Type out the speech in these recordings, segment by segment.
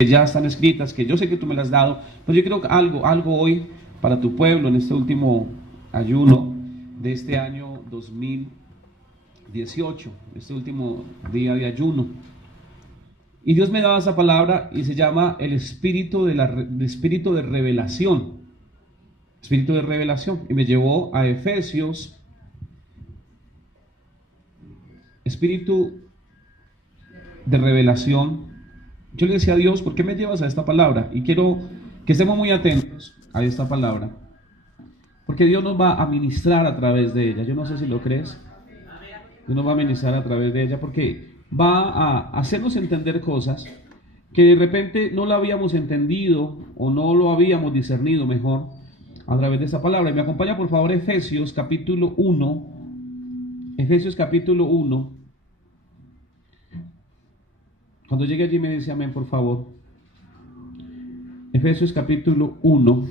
que ya están escritas, que yo sé que tú me las has dado, pero yo creo que algo hoy para tu pueblo en este último ayuno de este año 2018, este último día de ayuno. Y Dios me daba esa palabra y se llama el espíritu de revelación. Espíritu de revelación. Y me llevó a Efesios. Espíritu de revelación. Yo le decía a Dios, ¿por qué me llevas a esta palabra? Y quiero que estemos muy atentos a esta palabra, porque Dios nos va a ministrar a través de ella. Yo no sé si lo crees. Dios nos va a ministrar a través de ella, porque va a hacernos entender cosas que de repente no lo habíamos entendido o no lo habíamos discernido mejor a través de esta palabra. Y me acompaña por favor Efesios capítulo 1. Efesios capítulo 1. Cuando llegue allí me dice amén, por favor. Efesios capítulo 1.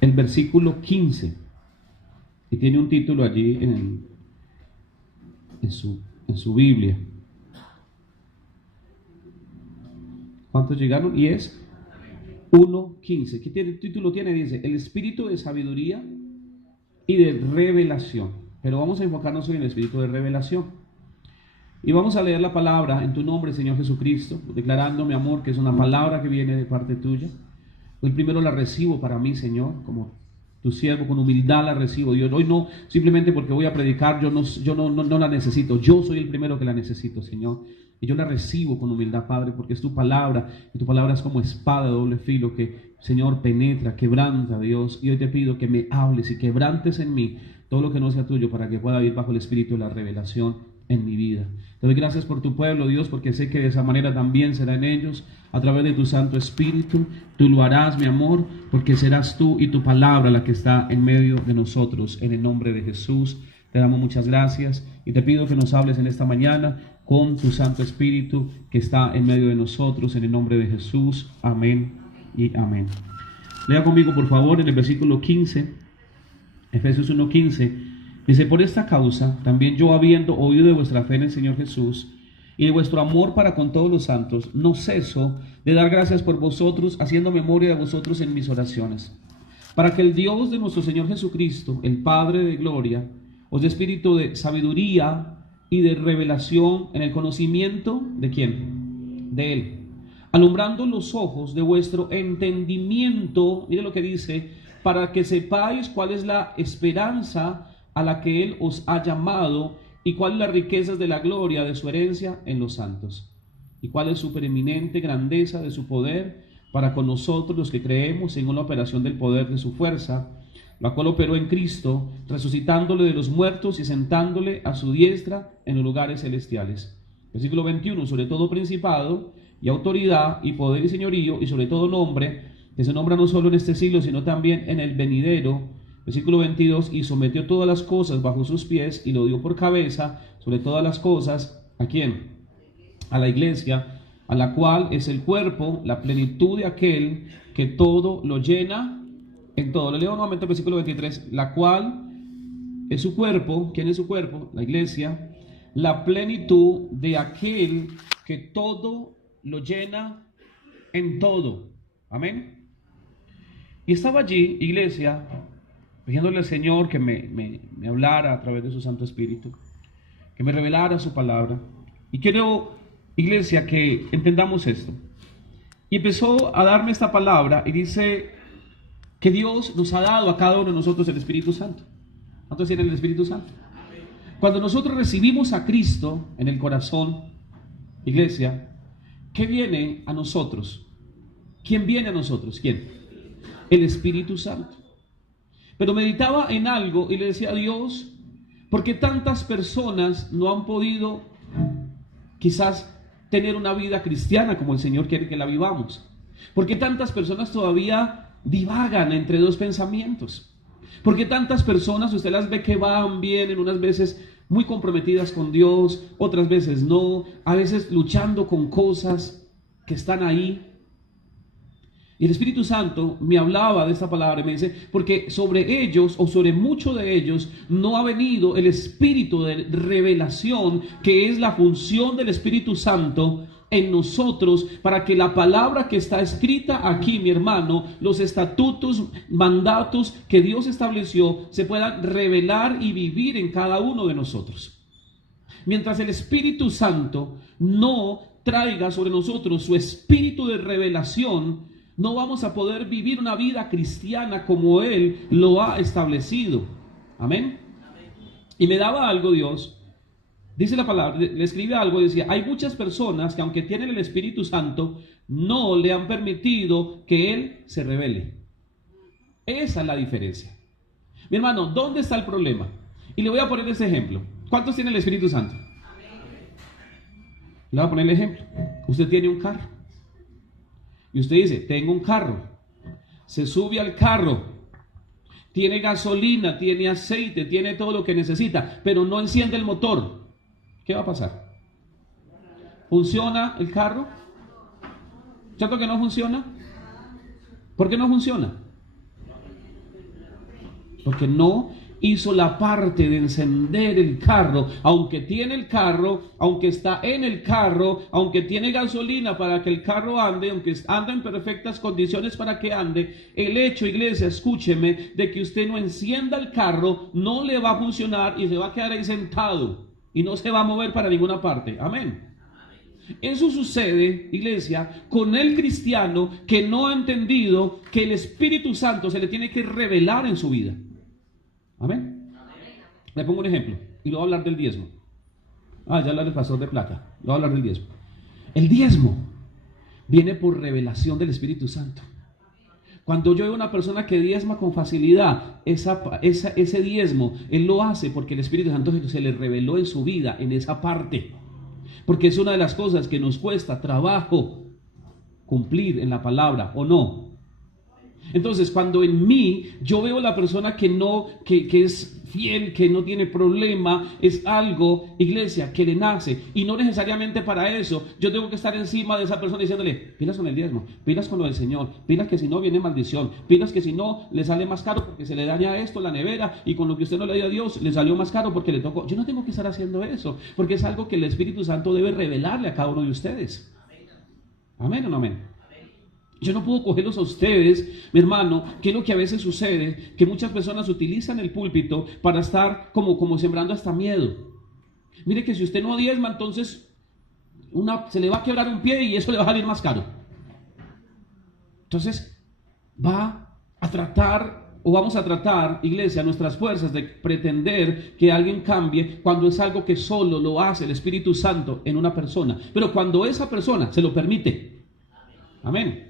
El versículo 15. Y tiene un título allí en su Biblia. ¿Cuántos llegaron? Y es 1:15. ¿Qué título tiene? Dice, el espíritu de sabiduría y de revelación. Pero vamos a enfocarnos hoy en el espíritu de revelación. Y vamos a leer la palabra en tu nombre, Señor Jesucristo, declarando, mi amor, que es una palabra que viene de parte tuya. Hoy primero la recibo para mí, Señor, como tu siervo, con humildad la recibo. Dios, hoy no simplemente porque voy a predicar, yo no la necesito. Yo soy el primero que la necesito, Señor. Y yo la recibo con humildad, Padre, porque es tu palabra. Y tu palabra es como espada de doble filo que, Señor, penetra, quebranta, Dios. Y hoy te pido que me hables y quebrantes en mí todo lo que no sea tuyo, para que pueda vivir bajo el espíritu de la revelación en mi vida. Te doy gracias por tu pueblo, Dios, porque sé que de esa manera también será en ellos, a través de tu Santo Espíritu. Tú lo harás, mi amor, porque serás tú y tu palabra la que está en medio de nosotros. En el nombre de Jesús te damos muchas gracias y te pido que nos hables en esta mañana con tu Santo Espíritu que está en medio de nosotros, en el nombre de Jesús. Amén y amén. Lea conmigo, por favor, en el versículo 15, Efesios 1:15. Dice, por esta causa, también yo, habiendo oído de vuestra fe en el Señor Jesús y de vuestro amor para con todos los santos, no ceso de dar gracias por vosotros, haciendo memoria de vosotros en mis oraciones, para que el Dios de nuestro Señor Jesucristo, el Padre de gloria, os dé espíritu de sabiduría y de revelación en el conocimiento ¿de quién? De Él, alumbrando los ojos de vuestro entendimiento, mire lo que dice, para que sepáis cuál es la esperanza a la que Él os ha llamado, y cuáles las riquezas de la gloria de su herencia en los santos, y cuál es su preeminente grandeza de su poder para con nosotros los que creemos, según la operación del poder de su fuerza, la cual operó en Cristo, resucitándole de los muertos y sentándole a su diestra en los lugares celestiales. Versículo 21, sobre todo principado y autoridad y poder y señorío, y sobre todo nombre, que se nombra no solo en este siglo, sino también en el venidero. Versículo 22, y sometió todas las cosas bajo sus pies, y lo dio por cabeza sobre todas las cosas. ¿A quién? A la iglesia, a la cual es el cuerpo, la plenitud de aquel que todo lo llena en todo. Le leo nuevamente el versículo 23, la cual es su cuerpo. ¿Quién es su cuerpo? La iglesia. La plenitud de aquel que todo lo llena en todo. Amén. Y estaba allí, iglesia, pidiéndole al Señor que me hablara a través de su Santo Espíritu, que me revelara su palabra. Y quiero, iglesia, que entendamos esto. Y empezó a darme esta palabra y dice que Dios nos ha dado a cada uno de nosotros el Espíritu Santo. ¿Cuántos tienen el Espíritu Santo? Cuando nosotros recibimos a Cristo en el corazón, iglesia, ¿qué viene a nosotros? ¿Quién viene a nosotros? ¿Quién? El Espíritu Santo. Pero meditaba en algo y le decía a Dios, ¿por qué tantas personas no han podido quizás tener una vida cristiana como el Señor quiere que la vivamos? ¿Por qué tantas personas todavía divagan entre dos pensamientos? ¿Por qué tantas personas usted las ve que van, vienen, unas veces muy comprometidas con Dios, otras veces no, a veces luchando con cosas que están ahí? Y el Espíritu Santo me hablaba de esta palabra y me dice, porque sobre ellos o sobre muchos de ellos no ha venido el espíritu de revelación, que es la función del Espíritu Santo en nosotros, para que la palabra que está escrita aquí, mi hermano, los estatutos, mandatos que Dios estableció, se puedan revelar y vivir en cada uno de nosotros. Mientras el Espíritu Santo no traiga sobre nosotros su espíritu de revelación, no vamos a poder vivir una vida cristiana como Él lo ha establecido. Amén. Y me daba algo Dios. Dice la palabra, le escribe algo, decía, hay muchas personas que aunque tienen el Espíritu Santo, no le han permitido que Él se revele. Esa es la diferencia. Mi hermano, ¿dónde está el problema? Y le voy a poner ese ejemplo. ¿Cuántos tienen el Espíritu Santo? Le voy a poner el ejemplo. Usted tiene un carro. Y usted dice, tengo un carro. Se sube al carro. Tiene gasolina, tiene aceite, tiene todo lo que necesita, pero no enciende el motor. ¿Qué va a pasar? ¿Funciona el carro? ¿Cierto que no funciona? ¿Por qué no funciona? Porque no hizo la parte de encender el carro, aunque tiene el carro, aunque está en el carro, aunque tiene gasolina para que el carro ande, aunque anda en perfectas condiciones para que ande. El hecho, iglesia, escúcheme, de que usted no encienda el carro, no le va a funcionar y se va a quedar ahí sentado y no se va a mover para ninguna parte. Amén. Eso sucede, iglesia, con el cristiano que no ha entendido que el Espíritu Santo se le tiene que revelar en su vida. Amén. Le pongo un ejemplo y lo voy a hablar del diezmo. Ya hablar del pastor de plata. Lo voy a hablar del diezmo. El diezmo viene por revelación del Espíritu Santo. Cuando yo veo una persona que diezma con facilidad, ese diezmo, él lo hace porque el Espíritu Santo se le reveló en su vida, en esa parte. Porque es una de las cosas que nos cuesta trabajo cumplir en la palabra, ¿o no? Entonces, cuando en mí yo veo la persona que es fiel, que no tiene problema, es algo, iglesia, que le nace, y no necesariamente para eso yo tengo que estar encima de esa persona diciéndole, pilas con el diezmo, pilas con lo del Señor, pilas que si no viene maldición, pilas que si no le sale más caro porque se le daña esto, la nevera, y con lo que usted no le dio a Dios le salió más caro porque le tocó. Yo no tengo que estar haciendo eso, porque es algo que el Espíritu Santo debe revelarle a cada uno de ustedes. Amén o no amén. Yo no puedo cogerlos a ustedes, mi hermano, que es lo que a veces sucede, que muchas personas utilizan el púlpito para estar como sembrando hasta miedo. Mire que si usted no diezma, entonces se le va a quebrar un pie y eso le va a salir más caro. Entonces va a tratar, o vamos a tratar, iglesia, nuestras fuerzas de pretender que alguien cambie cuando es algo que solo lo hace el Espíritu Santo en una persona. Pero cuando esa persona se lo permite. Amén.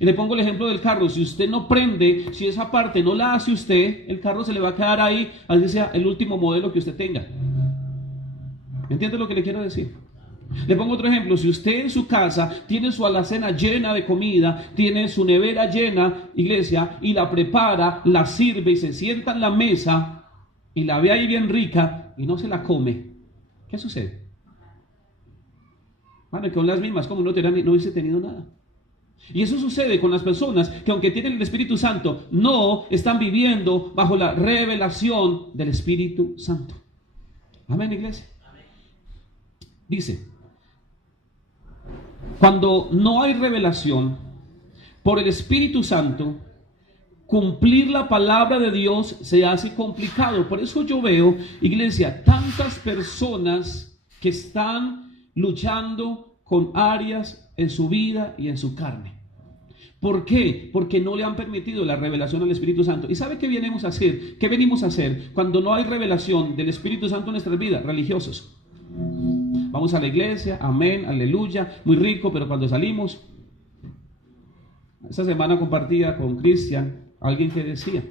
Y le pongo el ejemplo del carro. Si usted no prende, si esa parte no la hace usted, el carro se le va a quedar ahí, así sea el último modelo que usted tenga. ¿Me entiende lo que le quiero decir? Le pongo otro ejemplo. Si usted en su casa tiene su alacena llena de comida, tiene su nevera llena, iglesia, y la prepara, la sirve y se sienta en la mesa y la ve ahí bien rica y no se la come, ¿qué sucede? Bueno, con las mismas, como no hubiese tenido nada. Y eso sucede con las personas que aunque tienen el Espíritu Santo, no están viviendo bajo la revelación del Espíritu Santo. Amén, iglesia. Dice, cuando no hay revelación por el Espíritu Santo, cumplir la palabra de Dios se hace complicado. Por eso yo veo, iglesia, tantas personas que están luchando con áreas en su vida y en su carne. ¿Por qué? Porque no le han permitido la revelación al Espíritu Santo. ¿Y sabe qué venimos a hacer? ¿Qué venimos a hacer cuando no hay revelación del Espíritu Santo en nuestras vidas? Religiosos. Vamos a la iglesia, amén, aleluya, muy rico, pero cuando salimos, esta semana compartía con Cristian alguien que decía,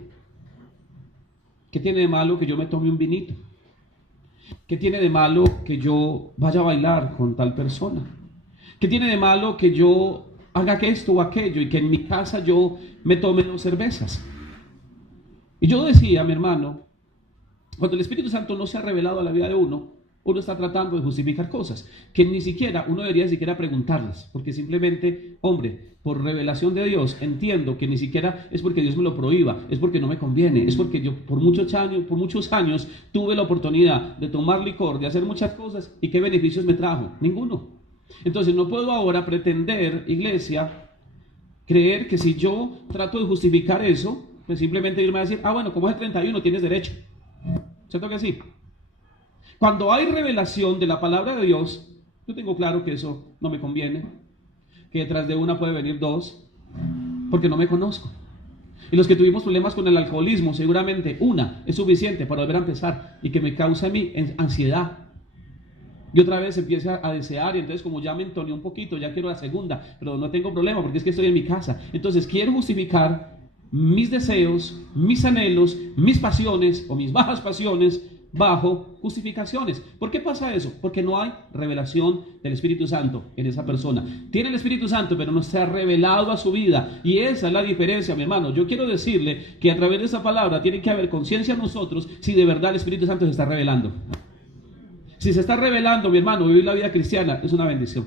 ¿qué tiene de malo que yo me tome un vinito? ¿Qué tiene de malo que yo vaya a bailar con tal persona? ¿Qué tiene de malo que yo haga que esto o aquello y que en mi casa yo me tome 2 cervezas? Y yo decía, mi hermano, cuando el Espíritu Santo no se ha revelado a la vida de uno uno está tratando de justificar cosas que ni siquiera, uno debería ni siquiera preguntarlas, porque simplemente, hombre, por revelación de Dios, entiendo que ni siquiera es porque Dios me lo prohíba, es porque no me conviene, es porque yo por muchos años tuve la oportunidad de tomar licor, de hacer muchas cosas, ¿y qué beneficios me trajo? Ninguno. Entonces no puedo ahora pretender, iglesia, creer que si yo trato de justificar eso, pues simplemente irme a decir, bueno, como es el 31, tienes derecho. ¿Cierto que sí? Cuando hay revelación de la palabra de Dios, yo tengo claro que eso no me conviene, que detrás de una puede venir dos, porque no me conozco. Y los que tuvimos problemas con el alcoholismo, seguramente una es suficiente para volver a empezar y que me cause a mí ansiedad. Y otra vez empieza a desear, y entonces como ya me entoné un poquito, ya quiero la segunda, pero no tengo problema porque es que estoy en mi casa. Entonces quiero justificar mis deseos, mis anhelos, mis pasiones o mis bajas pasiones bajo justificaciones. ¿Por qué pasa eso? Porque no hay revelación del Espíritu Santo en esa persona. Tiene el Espíritu Santo, pero no se ha revelado a su vida. Y esa es la diferencia, mi hermano. Yo quiero decirle que a través de esa palabra tiene que haber conciencia en nosotros si de verdad el Espíritu Santo se está revelando. Si se está revelando, mi hermano, vivir la vida cristiana es una bendición.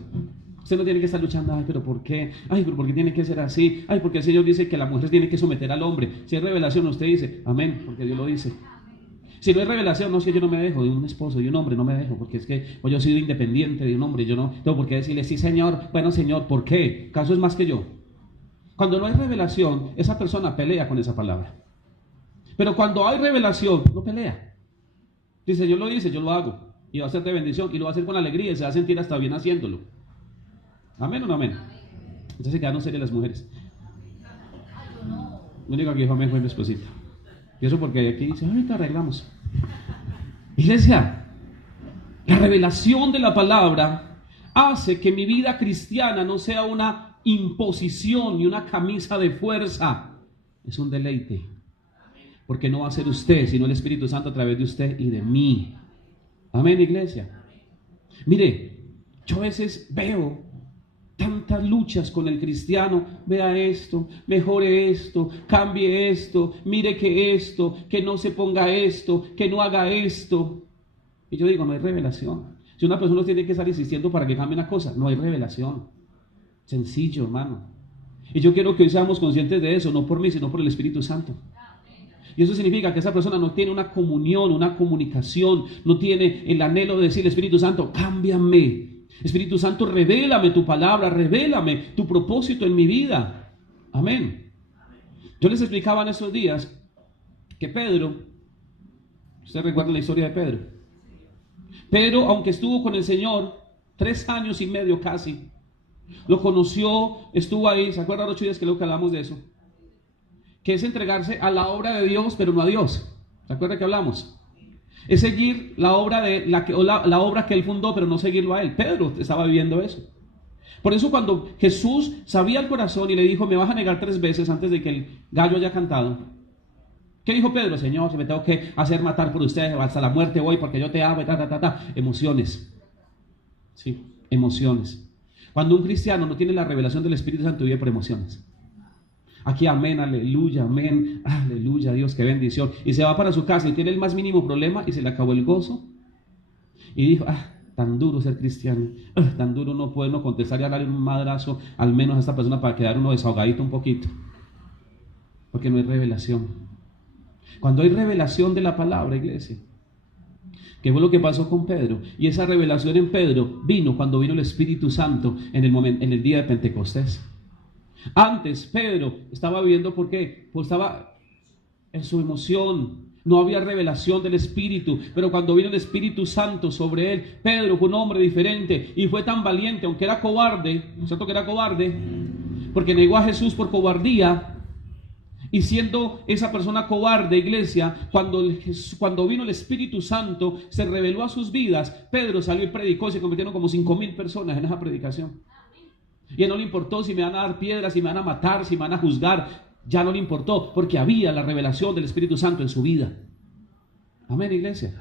Usted no tiene que estar luchando, pero ¿por qué? Pero ¿por qué tiene que ser así? Porque el Señor dice que la mujer tiene que someter al hombre. Si es revelación, usted dice, amén, porque Dios lo dice. Si no es revelación, no es que yo no me dejo de un esposo, de un hombre, no me dejo, porque es que yo he sido independiente de un hombre, yo no tengo por qué decirle, sí señor, bueno señor, ¿por qué? ¿Caso es más que yo? Cuando no hay revelación, esa persona pelea con esa palabra. Pero cuando hay revelación, no pelea. Dice, yo lo hice, yo lo hago, y va a ser de bendición, y lo va a hacer con alegría, y se va a sentir hasta bien haciéndolo. ¿Amén o no amén? Entonces se quedaron serias las mujeres. Lo único que dijo amén fue mi esposita. Y eso porque aquí dice, ahorita arreglamos. Iglesia, la revelación de la palabra hace que mi vida cristiana no sea una imposición ni una camisa de fuerza. Es un deleite. Porque no va a ser usted, sino el Espíritu Santo a través de usted y de mí. Amén, iglesia. Mire, yo a veces veo tantas luchas con el cristiano, vea esto, mejore esto, cambie esto, mire que no se ponga esto, que no haga esto. Y yo digo, no hay revelación. Si una persona tiene que estar insistiendo para que cambie una cosa, no hay revelación. Sencillo, hermano. Y yo quiero que hoy seamos conscientes de eso, no por mí, sino por el Espíritu Santo. Y eso significa que esa persona no tiene una comunión, una comunicación, no tiene el anhelo de decirle, Espíritu Santo, cámbiame. Espíritu Santo, revélame tu palabra, revélame tu propósito en mi vida. Amén. Yo les explicaba en esos días que Pedro, ¿usted recuerda la historia de Pedro? Pedro, aunque estuvo con el Señor 3 años y medio casi, lo conoció, estuvo ahí, ¿se acuerdan 8 días que luego hablamos de eso? Que es entregarse a la obra de Dios, pero no a Dios. ¿Se acuerdan que hablamos? Es seguir la obra la obra que él fundó, pero no seguirlo a él. Pedro estaba viviendo eso. Por eso cuando Jesús sabía el corazón y le dijo, me vas a negar 3 veces antes de que el gallo haya cantado, ¿qué dijo Pedro? Señor, si me tengo que hacer matar por usted, hasta la muerte voy porque yo te amo, emociones. Sí, emociones. Cuando un cristiano no tiene la revelación del Espíritu Santo, vive por emociones. Aquí amén, aleluya, Dios, qué bendición. Y se va para su casa y tiene el más mínimo problema y se le acabó el gozo. Y dijo, tan duro ser cristiano, tan duro no puede no contestar y darle un madrazo al menos a esta persona para quedar uno desahogadito un poquito. Porque no hay revelación. Cuando hay revelación de la palabra, iglesia, que fue lo que pasó con Pedro, y esa revelación en Pedro vino cuando vino el Espíritu Santo en el día de Pentecostés. Antes Pedro estaba viviendo, ¿por qué? Pues estaba en su emoción, no había revelación del Espíritu, pero cuando vino el Espíritu Santo sobre él, Pedro fue un hombre diferente y fue tan valiente, aunque era cobarde, ¿no es cierto que era cobarde? Porque negó a Jesús por cobardía. Y siendo esa persona cobarde, iglesia, cuando vino el Espíritu Santo, se reveló a sus vidas, Pedro salió y predicó y se convirtieron como 5,000 personas en esa predicación. Y a él no le importó si me van a dar piedras, si me van a matar, si me van a juzgar. Ya no le importó, porque había la revelación del Espíritu Santo en su vida. Amén, iglesia.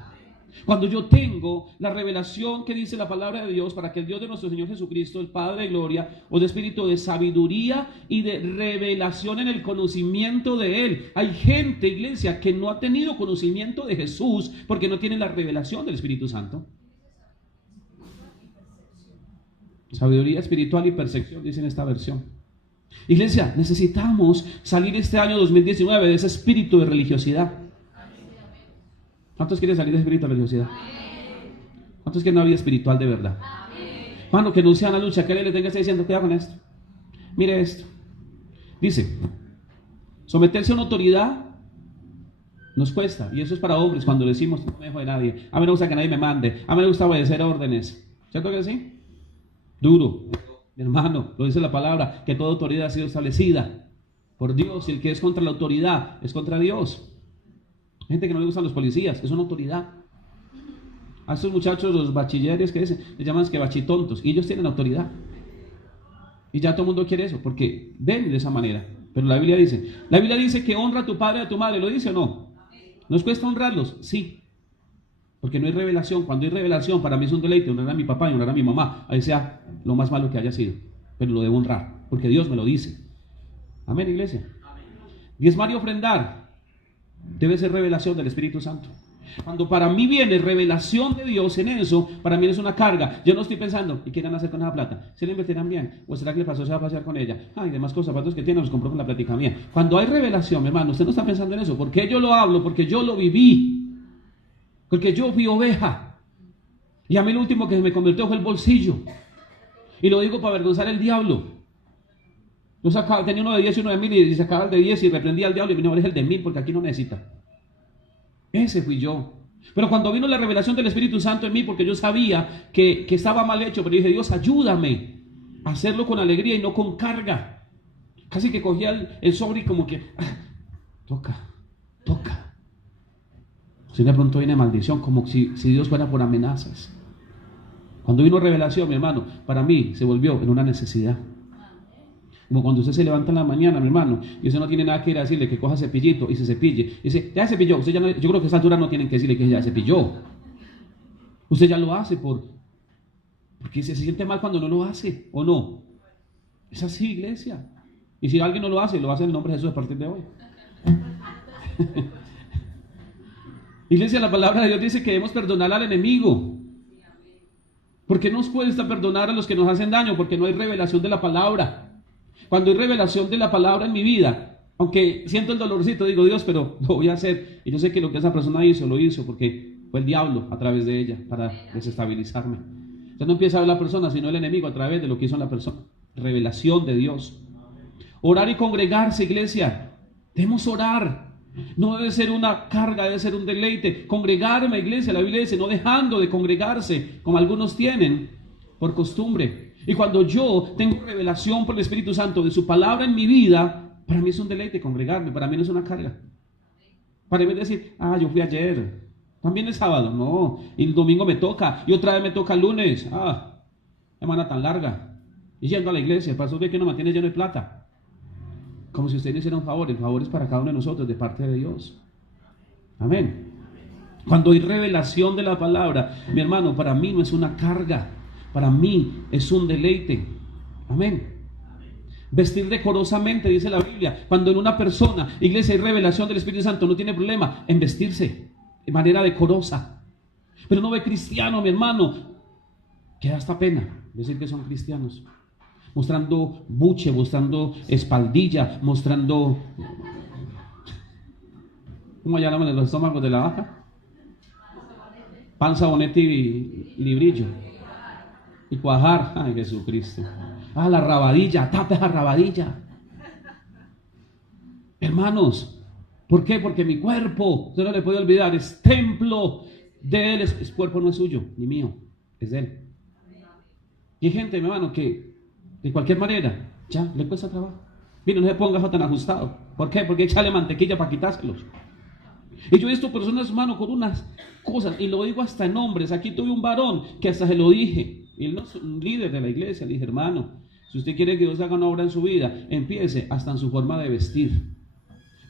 Cuando yo tengo la revelación que dice la palabra de Dios, para que el Dios de nuestro Señor Jesucristo, el Padre de gloria, os dé espíritu de sabiduría y de revelación en el conocimiento de Él. Hay gente, iglesia, que no ha tenido conocimiento de Jesús porque no tiene la revelación del Espíritu Santo. Sabiduría espiritual y percepción, dice en esta versión. Iglesia, necesitamos salir este año 2019 de ese espíritu de religiosidad. ¿Cuántos quieren salir de ese espíritu de religiosidad? ¿Cuántos quieren una vida espiritual de verdad? Mano, que no sea una lucha, que le tenga que estar diciendo, cuidado con esto. Mire esto. Dice, someterse a una autoridad nos cuesta, y eso es para hombres cuando decimos, no me dejo de nadie, a mí no me gusta que nadie me mande, a mí me gusta obedecer órdenes. ¿Cierto que sí? Duro. Mi hermano, lo dice la palabra, que toda autoridad ha sido establecida por Dios, y el que es contra la autoridad es contra Dios. Hay gente que no le gustan los policías, es una autoridad. A estos muchachos, los bachilleres, que dicen, les llaman que bachitontos, y ellos tienen autoridad. Y ya todo el mundo quiere eso, porque ven de esa manera. Pero la Biblia dice que honra a tu padre y a tu madre, ¿lo dice o no? ¿Nos cuesta honrarlos? Sí. Porque no hay revelación. Cuando hay revelación, para mí es un deleite honrar a mi papá y honrar a mi mamá, ahí sea lo más malo que haya sido. Pero lo debo honrar, porque Dios me lo dice. Amén, iglesia. Diezmar y ofrendar debe ser revelación del Espíritu Santo. Cuando para mí viene revelación de Dios en eso, para mí es una carga. Yo no estoy pensando, ¿y qué van a hacer con esa plata? ¿Se la invertirán bien? ¿O será que le pasó, se va a pasear con ella? Ay, demás cosas, zapatos que tiene, los compró con la plática mía. Cuando hay revelación, mi hermano, usted no está pensando en eso. Porque yo lo hablo, porque yo lo viví. Porque yo fui oveja. Y a mí lo último que me convirtió fue el bolsillo. Y lo digo para avergonzar al diablo. Yo sacaba, tenía uno de 10 y uno de 1000 y sacaba el de 10 y reprendía al diablo y vino a ver el de 1000 porque aquí no necesita. Ese fui yo. Pero cuando vino la revelación del Espíritu Santo en mí, porque yo sabía que estaba mal hecho, pero dije, Dios, ayúdame a hacerlo con alegría y no con carga. Casi que cogía el sobre y como que, toca. Si de pronto viene maldición, como si Dios fuera por amenazas. Cuando vino revelación, mi hermano, para mí se volvió en una necesidad. Como cuando usted se levanta en la mañana, mi hermano, y usted no tiene nada que ir a decirle que coja cepillito y se cepille. Y dice, ya cepilló. Usted ya no, yo creo que a esta altura no tienen que decirle que ya cepilló. Usted ya lo hace porque se siente mal cuando no lo hace, ¿o no? Es así, iglesia. Y si alguien no lo hace en el nombre de Jesús a partir de hoy. Iglesia, la palabra de Dios dice que debemos perdonar al enemigo. ¿Por qué nos cuesta perdonar a los que nos hacen daño? Porque no hay revelación de la palabra. Cuando hay revelación de la palabra en mi vida, aunque siento el dolorcito, digo, Dios, pero lo voy a hacer. Y yo sé que lo que esa persona hizo, lo hizo porque fue el diablo a través de ella para desestabilizarme. Entonces no empieza a ver la persona, sino el enemigo a través de lo que hizo la persona. Revelación de Dios. Orar y congregarse, iglesia. Debemos orar. No debe ser una carga, debe ser un deleite. Congregarme, iglesia, la Biblia dice, no dejando de congregarse, como algunos tienen, por costumbre. Y cuando yo tengo revelación por el Espíritu Santo de su palabra en mi vida, para mí es un deleite congregarme, para mí no es una carga. Para mí es decir, yo fui ayer, también es sábado, no, y el domingo me toca, y otra vez me toca el lunes, semana tan larga, y yendo a la iglesia, pasó que no mantiene lleno de plata. Como si usted le hiciera un favor, el favor es para cada uno de nosotros, de parte de Dios. Amén. Cuando hay revelación de la palabra, mi hermano, para mí no es una carga. Para mí es un deleite. Amén. Vestir decorosamente, dice la Biblia. Cuando en una persona, iglesia, hay revelación del Espíritu Santo, no tiene problema en vestirse de manera decorosa. Pero no ve cristiano, mi hermano, que da hasta pena decir que son cristianos. Mostrando buche, mostrando espaldilla, mostrando, ¿cómo llaman los estómagos de la vaca? Panza, bonete y librillo. Y cuajar, ay Jesucristo. La rabadilla, tape esa rabadilla. Hermanos, ¿por qué? Porque mi cuerpo, usted no le puede olvidar, es templo de Él. El cuerpo no es suyo, ni mío, es de Él. Y hay gente, mi hermano, que de cualquier manera, ya le cuesta trabajo. Mire, no se ponga tan ajustado. ¿Por qué? Porque echarle mantequilla para quitárselos. Y yo he visto personas, hermano, con unas cosas, y lo digo hasta en hombres. Aquí tuve un varón que hasta se lo dije. Y él no es un líder de la iglesia. Le dije, hermano, si usted quiere que Dios haga una obra en su vida, empiece hasta en su forma de vestir.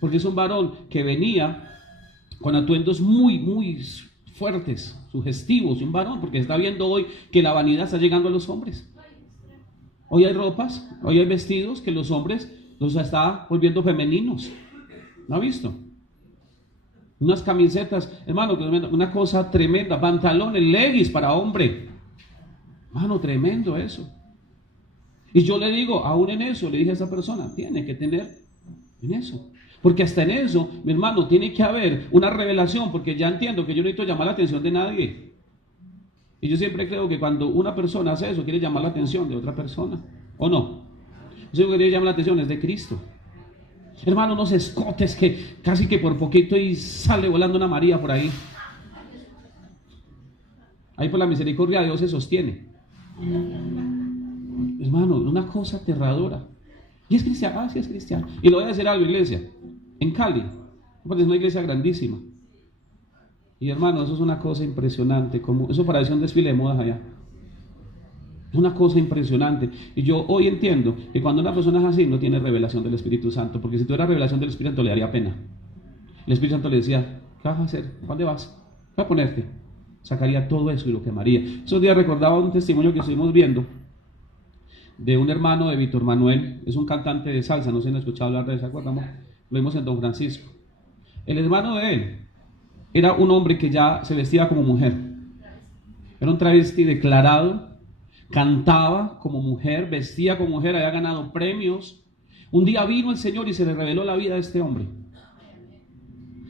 Porque es un varón que venía con atuendos muy fuertes, sugestivos. Un varón, porque está viendo hoy que la vanidad está llegando a los hombres. Hoy hay ropas, hoy hay vestidos que los hombres los está volviendo femeninos. ¿No ha visto? Unas camisetas, hermano, una cosa tremenda, pantalones, leggings para hombre. Hermano, tremendo eso. Y yo le digo, aún en eso, le dije a esa persona, tiene que tener en eso. Porque hasta en eso, mi hermano, tiene que haber una revelación, porque ya entiendo que yo no necesito llamar la atención de nadie. Y yo siempre creo que cuando una persona hace eso, quiere llamar la atención de otra persona, ¿o no? Yo que quiere llamar la atención es de Cristo. Hermano, unos escotes que casi que por poquito y sale volando una María por ahí. Ahí por la misericordia de Dios se sostiene. Hermano, una cosa aterradora. Y es cristiano, sí es cristiano. Y le voy a decir algo, iglesia. En Cali, es una iglesia grandísima. Y hermano, eso es una cosa impresionante. Eso parece un desfile de modas allá. Es una cosa impresionante. Y yo hoy entiendo que cuando una persona es así, no tiene revelación del Espíritu Santo. Porque si tuviera revelación del Espíritu Santo, le daría pena. El Espíritu Santo le decía, ¿qué vas a hacer? ¿A dónde vas? ¿Qué vas a ponerte? Sacaría todo eso y lo quemaría. Esos días recordaba un testimonio que estuvimos viendo de un hermano de Víctor Manuel. Es un cantante de salsa, no sé si han escuchado hablar de esa cosa, ¿no? Lo vimos en Don Francisco. El hermano de él era un hombre que ya se vestía como mujer. Era un travesti declarado, cantaba como mujer, vestía como mujer, había ganado premios. Un día vino el Señor y se le reveló la vida de este hombre.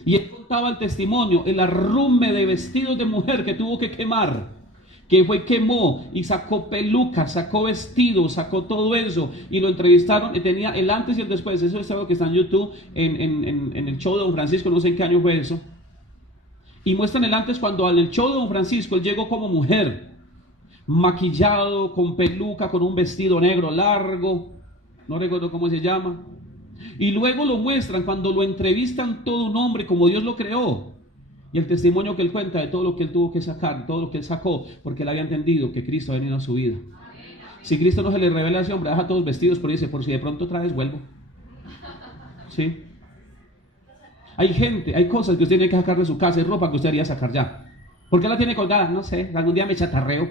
Y él contaba el testimonio, el arrume de vestidos de mujer que tuvo que quemar, que fue, quemó y sacó pelucas, sacó vestidos, sacó todo eso, y lo entrevistaron, y tenía el antes y el después. Eso es algo que está en YouTube, en el show de Don Francisco, no sé en qué año fue eso, y muestran el antes cuando en el show de Don Francisco él llegó como mujer, maquillado, con peluca, con un vestido negro largo, no recuerdo cómo se llama. Y luego lo muestran cuando lo entrevistan todo un hombre como Dios lo creó. Y el testimonio que él cuenta de todo lo que él tuvo que sacar, todo lo que él sacó, porque él había entendido que Cristo había venido a su vida. Si Cristo no se le revela a ese hombre, deja todos vestidos, pero dice, por si de pronto otra vez vuelvo. ¿Sí? Hay gente, hay cosas que usted tiene que sacar de su casa, hay ropa que usted haría sacar ya. ¿Por qué la tiene colgada? No sé, algún día me chatarreo.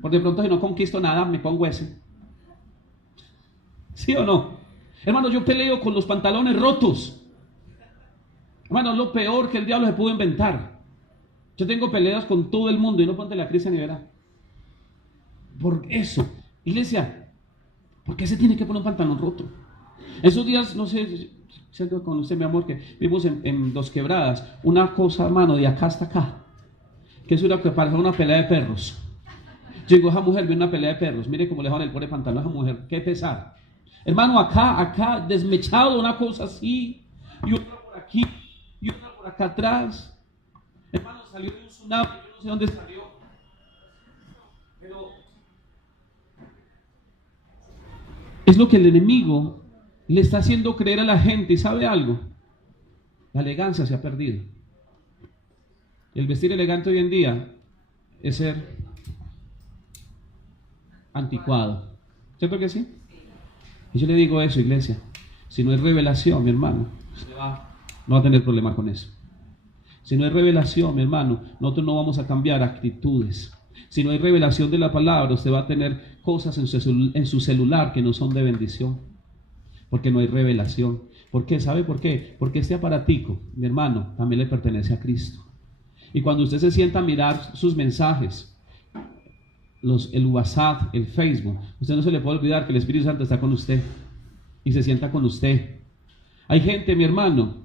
Porque de pronto si no conquisto nada, me pongo ese. ¿Sí o no? Hermano, yo peleo con los pantalones rotos. Hermano, es lo peor que el diablo se pudo inventar. Yo tengo peleas con todo el mundo y no ponte la crisis ni verá. Por eso, iglesia, ¿por qué se tiene que poner un pantalón roto? Esos días, no sé, con usted, mi amor, que vimos en Dos Quebradas, una cosa, hermano, de acá hasta acá, que es una que parece una pelea de perros. Llegó esa mujer, vio una pelea de perros, mire cómo le dejaron el pobre pantalón a esa mujer, qué pesar. Hermano, acá, desmechado, una cosa así, y otra por aquí, y otra por acá atrás. Hermano, salió de un tsunami, yo no sé dónde salió, pero es lo que el enemigo le está haciendo creer a la gente. ¿Y sabe algo? La elegancia se ha perdido. El vestir elegante hoy en día es ser anticuado. ¿Cierto que sí? Y yo le digo eso, iglesia, si no hay revelación, mi hermano, no va a tener problema con eso. Si no hay revelación, mi hermano, nosotros no vamos a cambiar actitudes. Si no hay revelación de la palabra, usted va a tener cosas en su celular que no son de bendición, porque no hay revelación. ¿Por qué? ¿Sabe por qué? Porque este aparatico, mi hermano, también le pertenece a Cristo. Y cuando usted se sienta a mirar sus mensajes, el WhatsApp, el Facebook, usted no se le puede olvidar que el Espíritu Santo está con usted y se sienta con usted. Hay gente, mi hermano,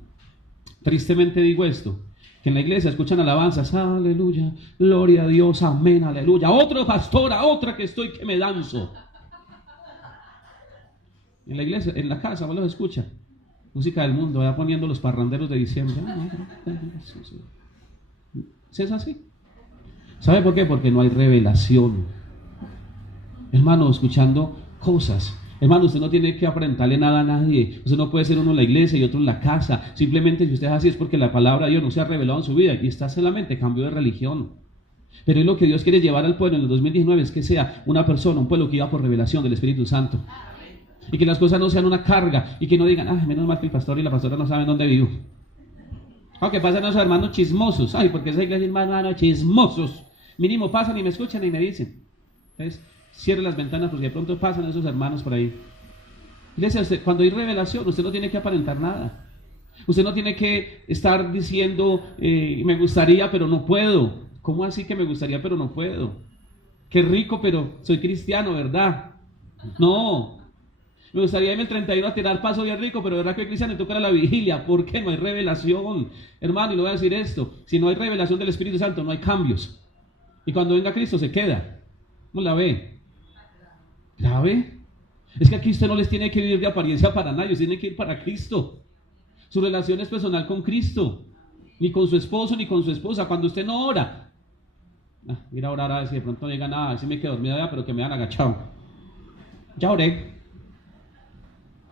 tristemente digo esto, que en la iglesia escuchan alabanzas, aleluya, gloria a Dios, amén, aleluya, otro pastor, a otra que estoy que me danzo. En la iglesia, en la casa, ¿no los escucha? Música del mundo, va poniendo los parranderos de diciembre. ¿Sí es así? ¿Sabe por qué? Porque no hay revelación. Hermano, escuchando cosas. Hermano, usted no tiene que aparentarle nada a nadie. Usted no puede ser uno en la iglesia y otro en la casa. Simplemente si usted es así es porque la palabra de Dios no se ha revelado en su vida y está solamente cambio de religión. Pero es lo que Dios quiere llevar al pueblo en el 2019, es que sea una persona, un pueblo que iba por revelación del Espíritu Santo. Y que las cosas no sean una carga y que no digan, ay, menos mal que el pastor y la pastora no saben dónde vivo. Aunque pasan esos hermanos chismosos. Ay, porque esa iglesia es hermanos chismosos. Mínimo pasan y me escuchan y me dicen. Entonces, cierre las ventanas porque de pronto pasan esos hermanos por ahí. Iglesia, cuando hay revelación, usted no tiene que aparentar nada. Usted no tiene que estar diciendo, me gustaría, pero no puedo. ¿Cómo así que me gustaría, pero no puedo? Qué rico, pero soy cristiano, ¿verdad? No. Me gustaría irme el 31 a tirar paso bien rico, pero de verdad que cristiano le toca la vigilia. ¿Por qué? No hay revelación. Hermano, y le voy a decir esto. Si no hay revelación del Espíritu Santo, no hay cambios. Y cuando venga Cristo se queda. ¿Cómo la ve? ¿La ve? Es que aquí usted no les tiene que vivir de apariencia para nadie. Usted tiene que ir para Cristo. Su relación es personal con Cristo. Ni con su esposo, ni con su esposa. Cuando usted no ora. Ir a orar a ver si de pronto no llega nada. A ver si me quedo dormido ya, pero que me han agachado. Ya oré.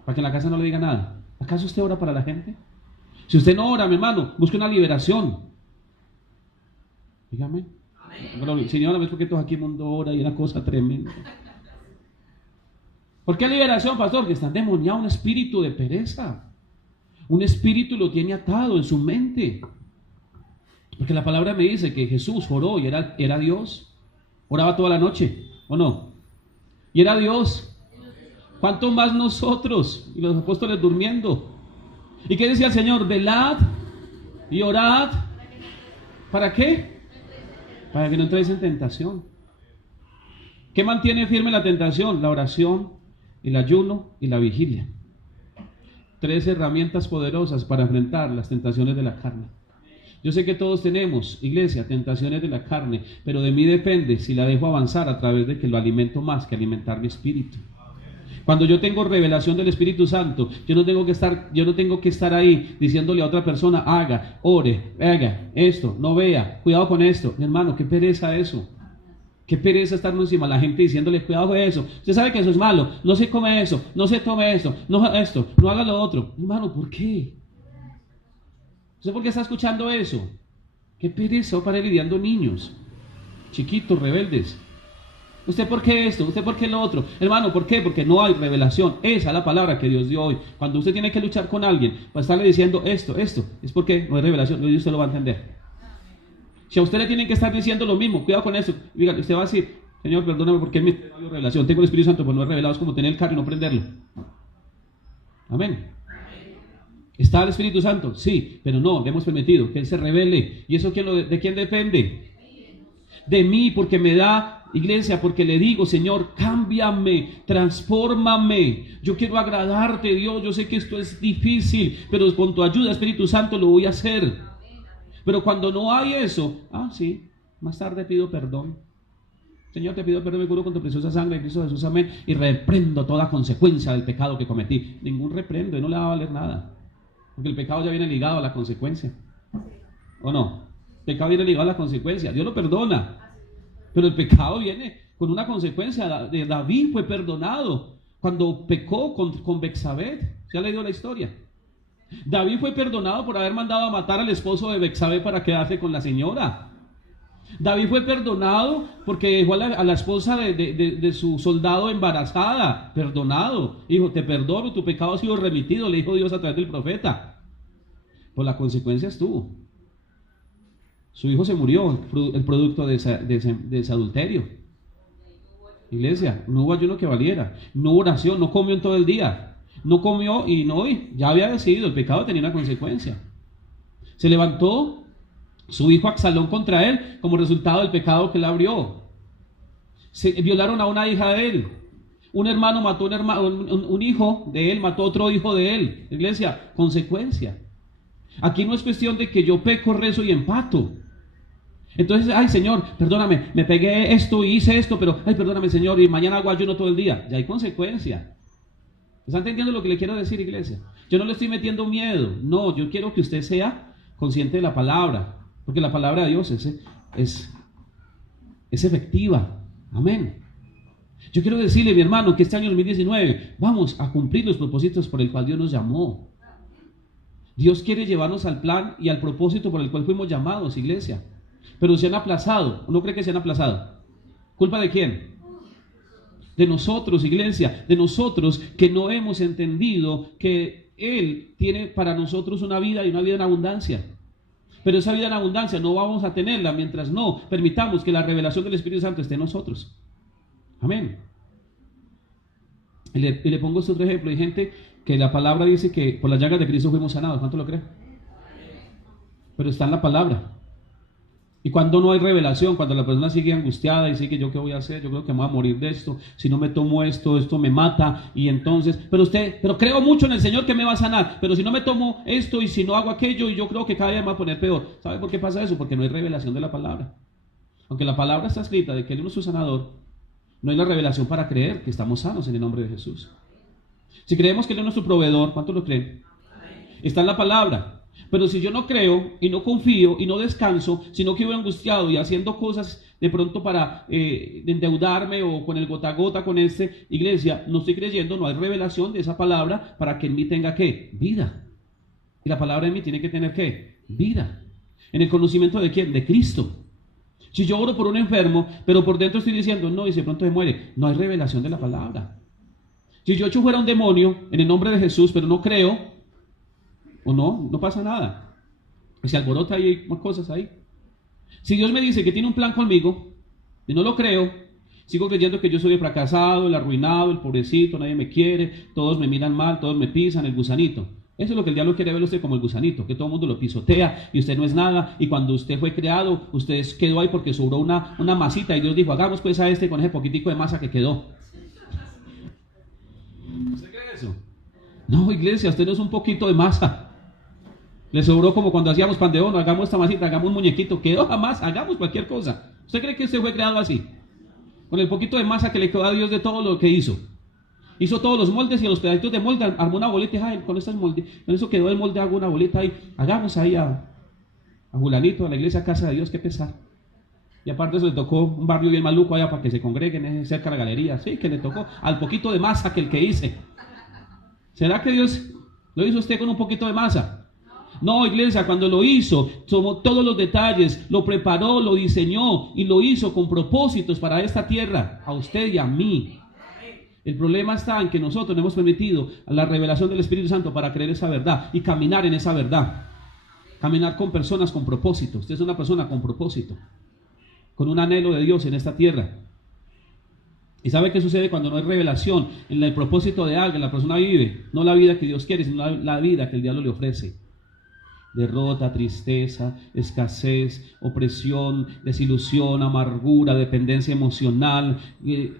Para que en la casa no le diga nada. ¿Acaso usted ora para la gente? Si usted no ora, mi hermano, busque una liberación. Dígame. Señora, ¿ves por qué todos aquí el mundo ora y una cosa tremenda? ¿Por qué liberación, pastor? Que está endemoniado un espíritu de pereza. Un espíritu lo tiene atado en su mente. Porque la palabra me dice que Jesús oró y era Dios. Oraba toda la noche, ¿o no? Y era Dios. ¿Cuánto más nosotros? Y los apóstoles durmiendo. ¿Y qué decía el Señor? Velad y orad. ¿Para qué? Para que no entréis en tentación. ¿Qué mantiene firme la tentación? La oración, el ayuno y la vigilia. 3 herramientas poderosas para enfrentar las tentaciones de la carne. Yo sé que todos tenemos, iglesia, tentaciones de la carne, pero de mí depende si la dejo avanzar a través de que lo alimento más que alimentar mi espíritu. Cuando yo tengo revelación del Espíritu Santo, yo no tengo que estar ahí diciéndole a otra persona, haga, ore, haga esto, no vea, cuidado con esto. Mi hermano, qué pereza eso. Qué pereza estarnos encima a la gente diciéndole, cuidado con eso. Usted sabe que eso es malo, no se come eso, no se tome esto, no haga lo otro. Hermano, ¿por qué? ¿Usted por qué está escuchando eso? Qué pereza para ir lidiando niños, chiquitos, rebeldes. ¿Usted por qué esto? ¿Usted por qué lo otro? Hermano, ¿por qué? Porque no hay revelación. Esa es la palabra que Dios dio hoy. Cuando usted tiene que luchar con alguien para estarle diciendo esto, es porque no hay revelación. Dios usted lo va a entender. Si a usted le tienen que estar diciendo lo mismo, cuidado con eso. Dígale, usted va a decir, Señor, perdóname porque no hay revelación. Tengo el Espíritu Santo, pero no es revelado. Es como tener el carro y no prenderlo. Amén. ¿Está el Espíritu Santo? Sí, pero no, le hemos permitido que Él se revele. ¿Y eso de quién depende? De mí, porque me da... Iglesia, porque le digo, Señor, cámbiame, transfórmame. Yo quiero agradarte, Dios. Yo sé que esto es difícil, pero con tu ayuda, Espíritu Santo, lo voy a hacer. Pero cuando no hay eso, sí, más tarde pido perdón. Señor, te pido perdón, me curo con tu preciosa sangre en Cristo Jesús, amén. Y reprendo toda consecuencia del pecado que cometí. Ningún reprendo, y no le va a valer nada. Porque el pecado ya viene ligado a la consecuencia. ¿O no? El pecado viene ligado a la consecuencia. Dios lo perdona. Pero el pecado viene con una consecuencia. David fue perdonado cuando pecó con Betsabé. ¿Se ha leído la historia? David fue perdonado por haber mandado a matar al esposo de Betsabé para quedarse con la señora. David fue perdonado porque dejó a la esposa de su soldado embarazada. Perdonado. Dijo, te perdono, tu pecado ha sido remitido, le dijo Dios a través del profeta. Pues la consecuencia estuvo. Su hijo se murió, el producto de ese adulterio. Iglesia, no hubo ayuno que valiera, no hubo oración, no comió en todo el día, no comió y ya había decidido, el pecado tenía una consecuencia. Se levantó su hijo Absalón contra él como resultado del pecado que él abrió. Violaron a una hija de él. Un hermano mató un hijo de él, mató a otro hijo de él. Iglesia, consecuencia. Aquí no es cuestión de que yo peco, rezo y empato. Entonces, Señor, perdóname, me pegué esto y hice esto, pero, perdóname, Señor, y mañana hago ayuno todo el día. Ya hay consecuencia. ¿Está entendiendo lo que le quiero decir, iglesia? Yo no le estoy metiendo miedo. No, yo quiero que usted sea consciente de la palabra, porque la palabra de Dios es efectiva. Amén. Yo quiero decirle, mi hermano, que este año 2019 vamos a cumplir los propósitos por el cual Dios nos llamó. Dios quiere llevarnos al plan y al propósito por el cual fuimos llamados, iglesia. Pero se han aplazado. ¿Uno cree que se han aplazado? ¿Culpa de quién? De nosotros, iglesia. De nosotros que no hemos entendido que Él tiene para nosotros una vida y una vida en abundancia. Pero esa vida en abundancia no vamos a tenerla mientras no permitamos que la revelación del Espíritu Santo esté en nosotros. Amén. Y le pongo este otro ejemplo. Hay gente que la palabra dice que por las llagas de Cristo fuimos sanados. ¿Cuánto lo cree? Pero está en la palabra. Y cuando no hay revelación, cuando la persona sigue angustiada y sigue, ¿yo qué voy a hacer? Yo creo que me voy a morir de esto, si no me tomo esto, esto me mata, y entonces, pero creo mucho en el Señor que me va a sanar, pero si no me tomo esto y si no hago aquello, y yo creo que cada día me va a poner peor. ¿Sabe por qué pasa eso? Porque no hay revelación de la palabra. Aunque la palabra está escrita de que Él es nuestro sanador, no hay la revelación para creer que estamos sanos en el nombre de Jesús. Si creemos que Él es nuestro proveedor, ¿cuántos lo creen? Está en la palabra. Pero si yo no creo y no confío y no descanso, sino que voy angustiado y haciendo cosas de pronto para endeudarme o con el gota a gota con iglesia, no estoy creyendo, no hay revelación de esa palabra para que en mí tenga ¿qué? Vida. Y la palabra en mí tiene que tener ¿qué? Vida. ¿En el conocimiento de quién? De Cristo. Si yo oro por un enfermo, pero por dentro estoy diciendo no y si de pronto se muere, no hay revelación de la palabra. Si yo echo fuera un demonio en el nombre de Jesús, pero no creo, o no pasa nada. Se alborota y hay más cosas ahí. Si Dios me dice que tiene un plan conmigo y no lo creo, sigo creyendo que yo soy el fracasado, el arruinado, el pobrecito, nadie me quiere, todos me miran mal, todos me pisan, el gusanito. Eso es lo que el diablo quiere ver usted como el gusanito, que todo el mundo lo pisotea y usted no es nada, y cuando usted fue creado, usted quedó ahí porque sobró una masita y Dios dijo, hagamos pues a con ese poquitico de masa que quedó. ¿Usted cree eso? No, iglesia, usted no es un poquito de masa. Le sobró como cuando hacíamos pan de horno, hagamos esta masita, hagamos un muñequito, quedó jamás, hagamos cualquier cosa. ¿Usted cree que usted fue creado así? Con el poquito de masa que le quedó a Dios de todo lo que hizo. Hizo todos los moldes y a los pedacitos de molde armó una bolita y con eso quedó el molde, hago una bolita ahí, hagamos ahí a Julanito, a la iglesia Casa de Dios, qué pesar. Y aparte se le tocó un barrio bien maluco allá para que se congreguen cerca de la galería, sí, que le tocó al poquito de masa que el que hice. ¿Será que Dios lo hizo usted con un poquito de masa? No, iglesia, cuando lo hizo, tomó todos los detalles, lo preparó, lo diseñó y lo hizo con propósitos para esta tierra, a usted y a mí. El problema está en que nosotros no hemos permitido la revelación del Espíritu Santo para creer esa verdad y caminar en esa verdad. Caminar con personas con propósito. Usted es una persona con propósito, con un anhelo de Dios en esta tierra. ¿Y sabe qué sucede cuando no hay revelación en el propósito de alguien? La persona vive, no la vida que Dios quiere, sino la vida que el diablo le ofrece. Derrota, tristeza, escasez, opresión, desilusión, amargura, dependencia emocional.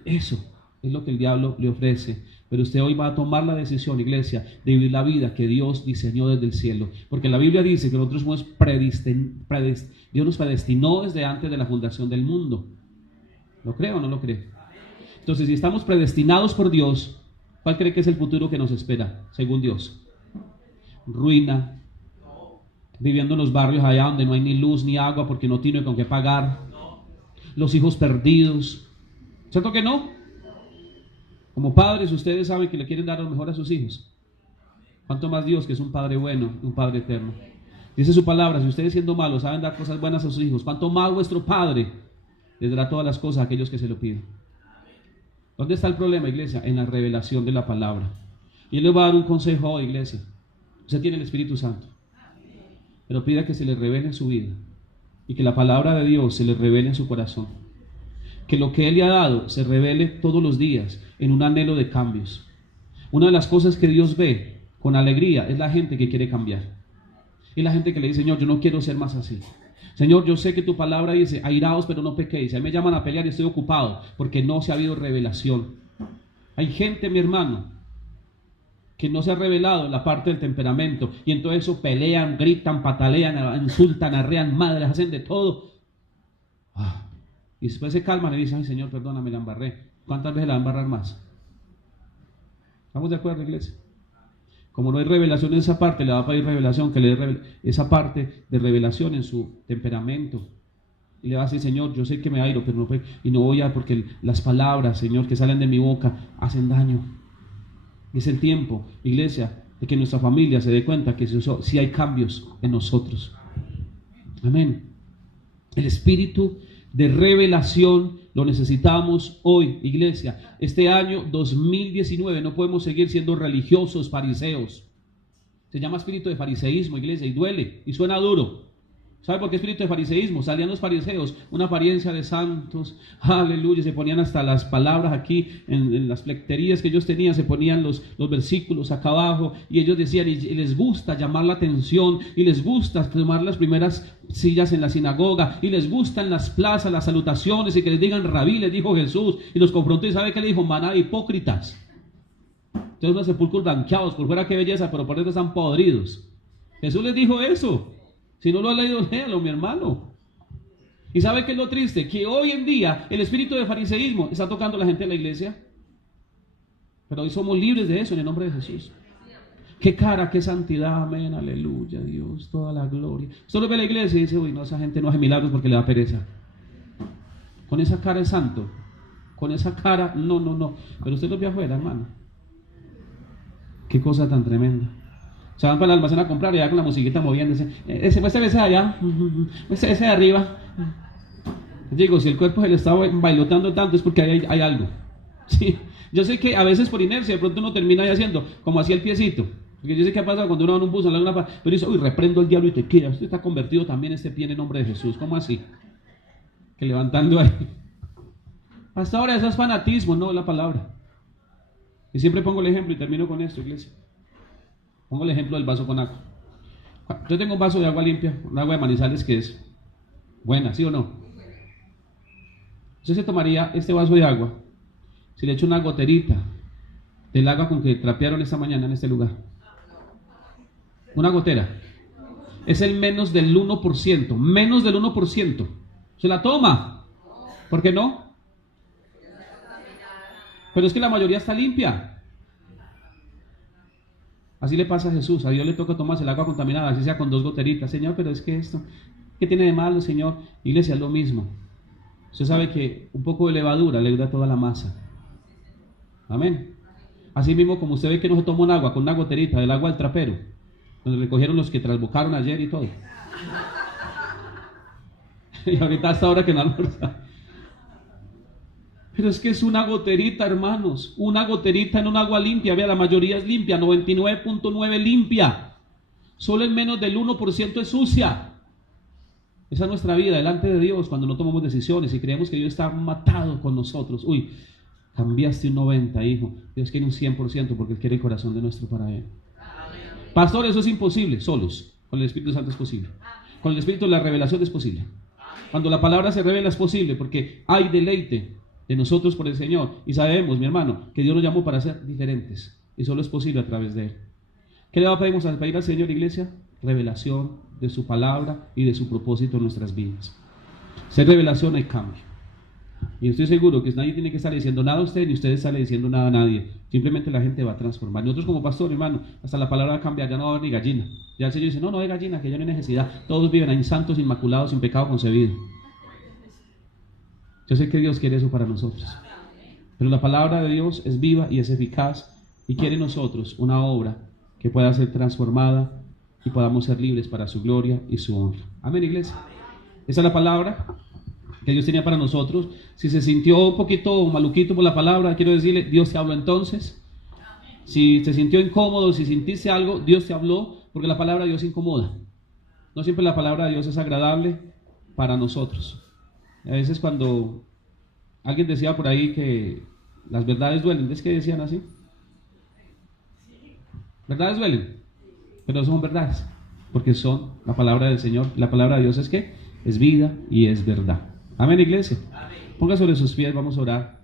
Eso es lo que el diablo le ofrece. Pero usted hoy va a tomar la decisión, iglesia, de vivir la vida que Dios diseñó desde el cielo. Porque la Biblia dice que nosotros somos Dios nos predestinó desde antes de la fundación del mundo. ¿Lo cree o no lo cree? Entonces, si estamos predestinados por Dios, ¿cuál cree que es el futuro que nos espera, según Dios? Ruina, viviendo en los barrios allá donde no hay ni luz ni agua porque no tiene con qué pagar, los hijos perdidos. ¿Cierto que no? Como padres, ustedes saben que le quieren dar lo mejor a sus hijos. ¿Cuánto más Dios, que es un Padre bueno, un Padre eterno? Dice su palabra, si ustedes siendo malos saben dar cosas buenas a sus hijos, ¿cuánto más vuestro Padre les dará todas las cosas a aquellos que se lo piden? ¿Dónde está el problema, iglesia? En la revelación de la palabra. Y Él les va a dar un consejo hoy, iglesia. Usted tiene el Espíritu Santo, pero pida que se le revele en su vida y que la palabra de Dios se le revele en su corazón. Que lo que Él le ha dado se revele todos los días en un anhelo de cambios. Una de las cosas que Dios ve con alegría es la gente que quiere cambiar. Y la gente que le dice, Señor, yo no quiero ser más así. Señor, yo sé que tu palabra dice, airaos pero no pequéis. A mí me llaman a pelear y estoy ocupado porque no se ha habido revelación. Hay gente, mi hermano, que no se ha revelado la parte del temperamento y entonces eso pelean, gritan, patalean, insultan, arrean madres, hacen de todo. Y después se calman y dicen, ay Señor, perdóname, la embarré. ¿Cuántas veces la va a embarrar más? ¿Estamos de acuerdo, iglesia? Como no hay revelación en esa parte, le va a pedir revelación, que le dé esa parte de revelación en su temperamento. Y le va a decir, Señor, yo sé que me airo, pero no puedo, y no voy a, porque las palabras, Señor, que salen de mi boca hacen daño. Es el tiempo, iglesia, de que nuestra familia se dé cuenta que sí hay cambios en nosotros. Amén. El espíritu de revelación lo necesitamos hoy, iglesia. Este año 2019 no podemos seguir siendo religiosos, fariseos. Se llama espíritu de fariseísmo, iglesia, y duele, y suena duro. ¿Sabe por qué espíritu de fariseísmo? Salían los fariseos, una apariencia de santos, aleluya, se ponían hasta las palabras aquí, en las flecterías que ellos tenían, se ponían los versículos acá abajo, y ellos decían, y les gusta llamar la atención, y les gusta tomar las primeras sillas en la sinagoga, y les gustan las plazas, las salutaciones, y que les digan rabí, les dijo Jesús, y los confrontó, y ¿sabe qué le dijo? Maná de hipócritas. Entonces unos sepulcros blanqueados, por fuera qué belleza, pero por dentro están podridos. Jesús les dijo eso. Si no lo ha leído, léalo, mi hermano. ¿Y sabe qué es lo triste? Que hoy en día el espíritu de fariseísmo está tocando a la gente de la iglesia. Pero hoy somos libres de eso en el nombre de Jesús. Qué cara, qué santidad, amén, aleluya, Dios, toda la gloria. Usted lo ve a la iglesia y dice, uy, no, esa gente no hace milagros porque le da pereza. Con esa cara es santo. Con esa cara, no. Pero usted lo ve afuera, hermano. Qué cosa tan tremenda. Se van para el almacén a comprar y ya con la musiquita moviéndose. Ese de allá, ese de arriba. Digo, si el cuerpo se le está bailotando tanto es porque hay algo. Sí. Yo sé que a veces por inercia de pronto uno termina ahí haciendo como así el piecito. Porque yo sé que ha pasado cuando uno va en un bus, pero dice, uy, reprendo al diablo y te queda. Usted está convertido también este pie en el nombre de Jesús. ¿Cómo así? Que levantando ahí. Hasta ahora eso es fanatismo, no la palabra. Y siempre pongo el ejemplo y termino con esto, iglesia. Pongo el ejemplo del vaso con agua. Yo tengo un vaso de agua limpia, un agua de Manizales que es buena, ¿sí o no? Usted se tomaría este vaso de agua si le echo una goterita del agua con que trapearon esta mañana en este lugar. Una gotera. Es el menos del 1%. Menos del 1%. ¿Se la toma? ¿Por qué no? Pero es que la mayoría está limpia. Así le pasa a Jesús. A Dios le toca tomarse el agua contaminada, así sea con 2 goteritas. Señor, pero es que esto, ¿qué tiene de malo, Señor? Iglesia, es lo mismo. Usted sabe que un poco de levadura le da toda la masa. Amén. Así mismo como usted ve que no se toma un agua con una goterita del agua del trapero, donde recogieron los que trasbocaron ayer y todo. Y ahorita hasta ahora que no almuerza. Pero es que es una goterita, hermanos. Una goterita en un agua limpia. Vea, la mayoría es limpia, 99.9 limpia. Solo el menos del 1% es sucia. Esa es nuestra vida delante de Dios cuando no tomamos decisiones y creemos que Dios está matado con nosotros. Uy, cambiaste un 90, hijo. Dios quiere un 100% porque Él quiere el corazón de nuestro para Él. Pastor, eso es imposible, solos. Con el Espíritu Santo es posible. Con el Espíritu de la revelación es posible. Cuando la palabra se revela es posible porque hay deleite de nosotros por el Señor. Y sabemos, mi hermano, que Dios nos llamó para ser diferentes. Y solo es posible a través de Él. ¿Qué le vamos a pedir al Señor, iglesia? Revelación de su palabra y de su propósito en nuestras vidas. Ser revelación hay cambio. Y estoy seguro que nadie tiene que estar diciendo nada a usted, ni usted sale diciendo nada a nadie. Simplemente la gente va a transformar. Nosotros como pastor, hermano, hasta la palabra va a cambiar. Ya no va a haber ni gallina. Ya el Señor dice, no hay gallina, que ya no hay necesidad. Todos viven ahí santos, inmaculados, sin pecado concebido. Yo sé que Dios quiere eso para nosotros. Pero la palabra de Dios es viva y es eficaz y quiere en nosotros una obra que pueda ser transformada y podamos ser libres para su gloria y su honra. Amén, iglesia. Esa es la palabra que Dios tenía para nosotros. Si se sintió un poquito maluquito por la palabra, quiero decirle, Dios te habló entonces. Si se sintió incómodo, si sintiste algo, Dios te habló, porque la palabra de Dios incomoda. No siempre la palabra de Dios es agradable para nosotros. A veces cuando alguien decía por ahí que las verdades duelen, ¿es que decían así? Verdades duelen, pero son verdades, porque son la palabra del Señor. La palabra de Dios es que es vida y es verdad. Amén, iglesia. Ponga sobre sus pies, vamos a orar.